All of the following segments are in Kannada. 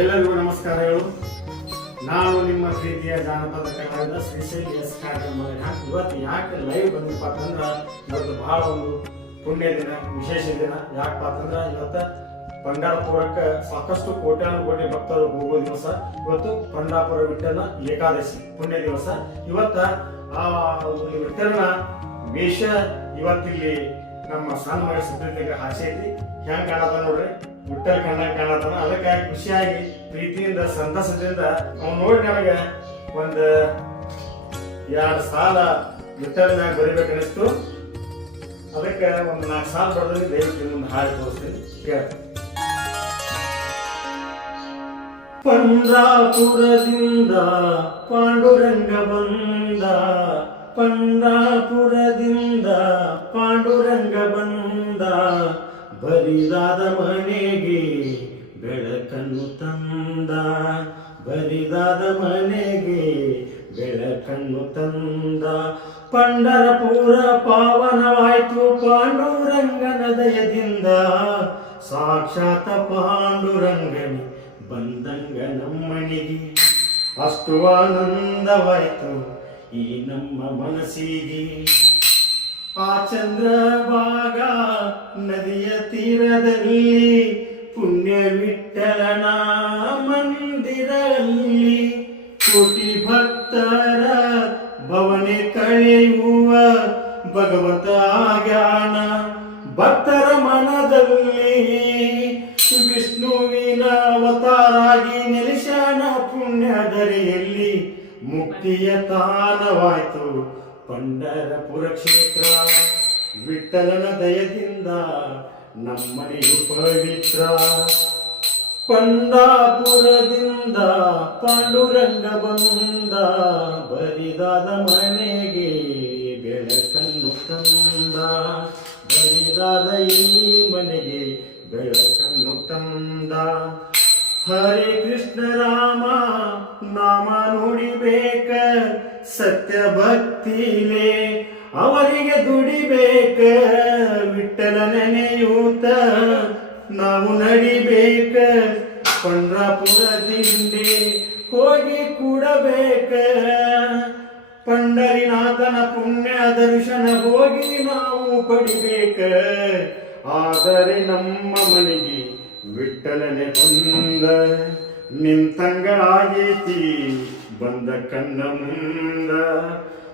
ಎಲ್ಲರಿಗೂ ನಮಸ್ಕಾರಗಳು. ನಾನು ನಿಮ್ಮ ಪ್ರೀತಿಯ ಜಾನಪದ ಕಲಾವಿದ ಶ್ರೀಶೈಲ್ ಎಸ್ ಕಾರ್ಯಕ್ರಮ ಇವತ್ತು ಯಾಕೆ ಲೈವ್ ಬಂದಪ್ಪ ಅಂತಂದ್ರೆ ಇವತ್ತು ಬಹಳ ಒಂದು ಪುಣ್ಯ ದಿನ, ವಿಶೇಷ ದಿನ. ಯಾಕಪ್ಪ ಅಂತಂದ್ರೆ ಇವತ್ತು ಪಂಡಾರಪುರಕ್ಕೆ ಸಾಕಷ್ಟು ಕೋಟ್ಯಾನು ಕೋಟಿ ಭಕ್ತರು ಹೋಗೋ ದಿವಸ. ಇವತ್ತು ಪಂಡಾಪುರ ವಿಠಲ ಏಕಾದಶಿ, ಪುಣ್ಯ ದಿವಸ. ಇವತ್ತ ಆ ಒಂದು ವಿಠಲನ ವೇಷ ಇವತ್ತಿಲ್ಲಿ ನಮ್ಮ ಸಣ್ಣ ಹಾಸೈತಿ ಹಾಸಿ ಐತಿ. ಹೆಂಗ್ ಕಾಣದ ನೋಡ್ರಿ? ವಿಠಲ್ ಕಂಡಂಗ್ ಕಾಣತ್ತ ಅದಕ್ಕೆ ಖುಷಿಯಾಗಿ, ಪ್ರೀತಿಯಿಂದ, ಸಂತಸದಿಂದ ಅವ್ನು ನೋಡಿ ನನಗೆ ಒಂದು ಎರಡು ಸಾಲ ವಿಠಲ್ ಮ್ಯಾಗ ಬರಿಬೇಕು ಅನಿಸ್ತು ಅದಕ್ಕೆ ಒಂದು ನಾಲ್ಕು ಸಾಲ ಬರೆದ್ರೆ ದಯವಿಟ್ಟು ಮುಂದೆ ಹಾಡಿ ತೋರಿಸ್ತೀನಿ. ಕೇಳ. ಪಂಡ್ರಾಪುರದಿಂದ ಪಾಂಡುರಂಗ ಬಂದ ಪಂಡ್ರಾಪುರದಿಂದ ಪಾಂಡುರಂಗ ಬಂದ. ಬರಿದಾದ ಮನೆಗೆ ಬೆಳಕನ್ನು ತಂದ. ಬರಿದಾದ ಮನೆಗೆ ಬೆಳಕನ್ನು ತಂದ. ಪಂಡರಪುರ ಪಾವನವಾಯ್ತು ಪಾಂಡುರಂಗನ ದಯದಿಂದ. ಸಾಕ್ಷಾತ್ ಪಾಂಡುರಂಗನಿ ಬಂದಂಗ ನಮ್ಮನಿಗೆ ಅಷ್ಟು ಆನಂದವಾಯ್ತು ಈ ನಮ್ಮ ಮನಸ್ಸಿಗೆ. ಆ ಚಂದ್ರಭಾಗ ನದಿಯ ತೀರದಲ್ಲಿ ಪುಣ್ಯ ವಿಠಲನ ಮಂದಿರಲ್ಲಿ ಕೋಟಿ ಭಕ್ತರ ಭವನೆ ಕಳೆಯುವ ಭಗವಂತ ಜ್ಞಾನ ಭಕ್ತರ ಮನದಲ್ಲಿ ವಿಷ್ಣುವಿನ ಅವತಾರಾಗಿ ನೆಲೆಸಾನ ಪುಣ್ಯದರೆಯಲ್ಲಿ ಮುಕ್ತಿಯ ತಾನವಾಯಿತು ಪಂಡರಪುರ ಕ್ಷೇತ್ರ ವಿಠಲನ ದಯದಿಂದ ನಮ್ಮನೆಯು ಪವಿತ್ರ. ಪಂಡಾಪುರದಿಂದ ಪಾಂಡುರಂಗ ಬಂದ, ಬರಿದಾದ ಮನೆಗೆ ಬೆಳಕನ್ನು ತಂದ. ಬರಿದಾದ ಈ ಮನೆಗೆ ಬೆಳಕನ್ನು ತಂದ. ಹರೇ ಕೃಷ್ಣ ರಾಮ, ನಾಮ ನುಡಿಬೇಕ ಸತ್ಯ ಭಕ್ತಿಲೇ ಅವರಿಗೆ ದುಡಿಬೇಕ. ವಿಠಲ ನೆನೆಯೂತ ನಾವು ನಡಿಬೇಕ. ಪಂಡ್ರಾಪುರ ದಿಂಡೆ ಹೋಗಿ ಕೂಡಬೇಕ. ಪಂಡರಿನಾಥನ ಪುಣ್ಯ ದರ್ಶನ ಹೋಗಿ ನಾವು ಪಡಿಬೇಕ. ಆದರೆ ನಮ್ಮ ಮನೆಗೆ ವಿಠಲನೆ ಬಂದ. ನಿಂತಂಗಳಾಗೇತಿ ಬಂದ ಕಣ್ಣ ಮುಂದ.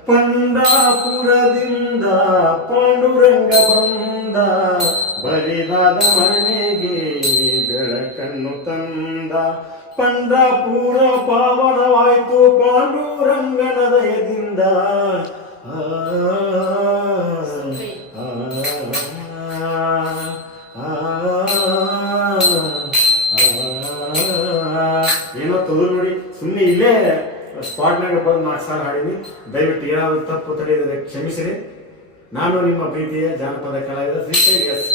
ಪಂಡಾಪುರದಿಂದ ಪಾಂಡುರಂಗ ಬಂದ ಬರಿದಾದ ಮನೆಗೆ ಬೆಳಕನ್ನು ತಂದ ಪಂಡಾಪುರ ಪಾವನವಾಯ್ತು ಪಾಂಡುರಂಗನ ದಯದಿಂದ. ಏನೋ ತೊದು ನೋಡಿ ಸುಮ್ಮನೆ ಇಲ್ಲೇ ಸ್ಪಾಟ್ನಾಗ ಬಂದು ನಾಲ್ಕು ಸಾಲ ಹಾಡೀನಿ. ದಯವಿಟ್ಟು ಏನಾದರೂ ತಪ್ಪು ತಡೆಯಿದರೆ ಕ್ಷಮಿಸಿರಿ. ನಾನು ನಿಮ್ಮ ಪ್ರೀತಿಯ ಜಾನಪದ ಕಲಾವಿದ ಶ್ರೀ ಎಸ್